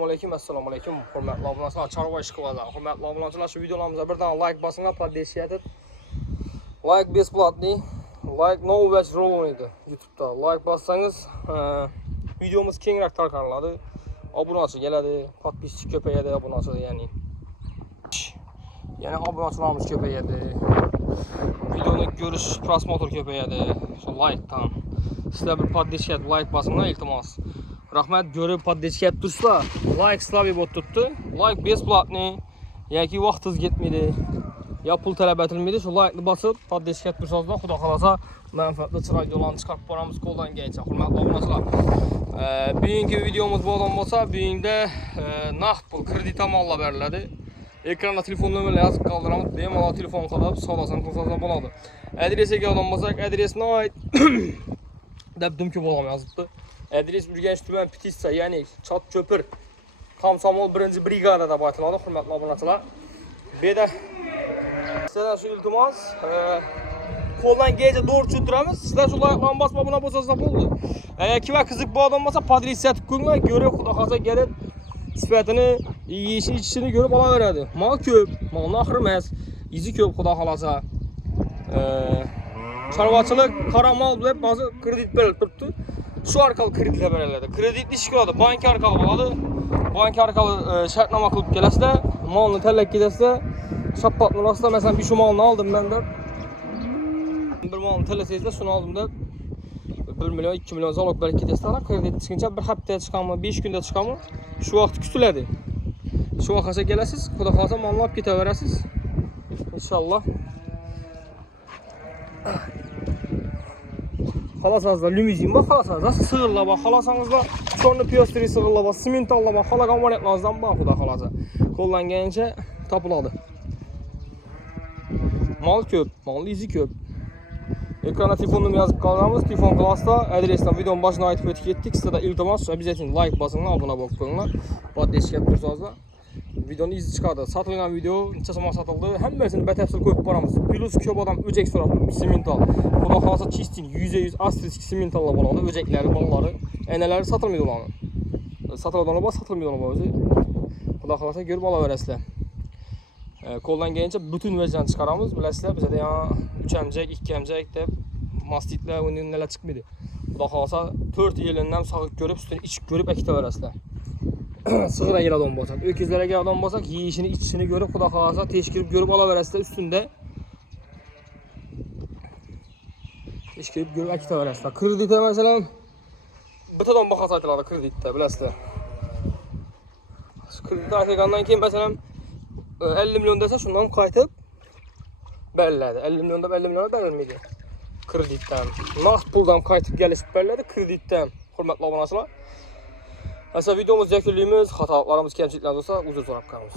Assalomu alaykum. Hurmatli obunachilar, Chorva ishqibozlar. Hurmatli obunachilar, shu videolarimizga birdan like bosinglar, poddesh etib. Like бесплатный. Like no watch rollaydi YouTube'da. Like bossangiz, videomiz kengroq tarqaladi. Obunachi keladi, podpisчик ko'payadi, obunachi ya'ni. Ya'ni obunachilarimiz ko'payadi. Videoni ko'rish, prosmotr ko'payadi. Shu like tam. Sizlar bir poddesh etib like bosinglar, iltimos. Rahmat, görüp poddesh etib tursizlar. Like slavi bot tuttu. Like бесплатный. Yoki vaqtingiz ketmaydi. Ya pul talab etilmaydi. Shu like'ni bosib poddesh etib tursangizlar, xudo xolasa manfaatli chiroyli videolarni chiqarib boramiz qo'ldan kelgancha. Hurmatli obunachilar. Bugungi videomuz bo'lgan bo'lsa, bugunda naqd pul kredit amalga beriladi. Ekranda telefon nomerini yozib qoldiramiz. Bemalol telefon qilib savdosan qilsangiz bo'ladi. Adresiga odam bo'lsak, adresni ayt deb dumki bo'lam yozibdi. Adres Urganch tuman Pitissa, ya'ni Chot Ko'pir, Komsomol 1-brigada deb aytiladi, hurmatli obunachilar. Beda sizlar shu iltimos, qo'ldan kelgancha to'g'ri tushuntiramiz. Sizlar shu like'larni bosib obuna bo'lsangiz bo'ldi. Agar kimga qiziq bu odam bo'lsa, podress etib ko'ringlar, ko'rib xudo xolasa kelib sifatini, yeyishini, ichishini ko'rib olaveradi. Mol ko'p, molni oxiri emas, izi ko'p xudo xolasa. Chorvachilik qoramol deb hozir kredit berilib turibdi. Şu orqali kreditlar beriladi. Kreditni ish ko'radi, bank orqali bo'ladi. Bank orqali shartnoma qilib kelasizlar, molni tanlab kelasizlar. Shaffoflik rostda, masalan, bir shu molni oldim men deb. Bir molni tanlasangizlar, shuni oldim deb 1 million, 2 million zalog berib ketasizlar. Kredit chiqincha bir haftada chiqadimi, 5 kunda chiqadimi? Shu vaqt kutiladi. Shu vaqtgacha kelasiz, xudo xolasa molni olib ketaverasiz. Inshaalloh. Xalasanızlar limuzin bak, xalasanızlar sığırlar bak, xalasanızlar çorlu piyostri sığırlar bak, simentallar bak, xalagan variantlardan bak xudo xolasa. Qo'ldan kelgancha topiladi. Mal ko'p, mal izi ko'p. Ekranda telefonimni yozib qolamiz, telefon qilasiz, adresdan videoning boshida aytib o'tib ketdik. Sizlarda iltimos, обязательно like bosinglar, obuna bo'lib qo'yinglar. Poddesh etib tursangizlar. Videoni izi chiqadi. Sotilgan video necha so'm sotildi, hammasini batafsil ko'rib boramiz. Plus ko'p odam o'jak so'rab, simental. Xudo xolasa chisting, %100 asterisk simentallar bo'ladi, o'jaklari, bollari, aynalari sotilmaydi ularni. Sotiladigan bo'lsa, sotilmaydi ular o'zi. Xudo xolasa ko'rib olaverasizlar. Qo'ldan kelgancha butun vajdan chiqaramiz. Bilasizlar, bizda ham 3 amjak, 2 amjak deb mastitlar, o'yinlar chiqmaydi. Xudo xolasa 4 yilidan sog'ib ko'rib, ustini ichib ko'rib akitaverasizlar. Sig'ira keladigan bo'lsak, o'kizlarga keladigan bo'lsak, yeyishini, ichishini ko'rib, xudo xolasa tekshirib ko'rib olaverasizlar ustunda. Tekshirib ko'rib akitaverasizlar. Kreditda masalan bittadan bahos aytiladi kreditda, bilasizlar. Kreditda aytilgandan keyin masalan 50 milyon desa shundan qaytib beriladi. 50 millionda 50 million berilmaydi. Kreditdan, naqd puldan qaytib kelib beriladi kreditdan. Hurmatli obunachilar. Asa videomizni yakunlaymiz. Xatolarimiz, kamchiliklarimiz bo'lsa, uzr so'rab qolamiz.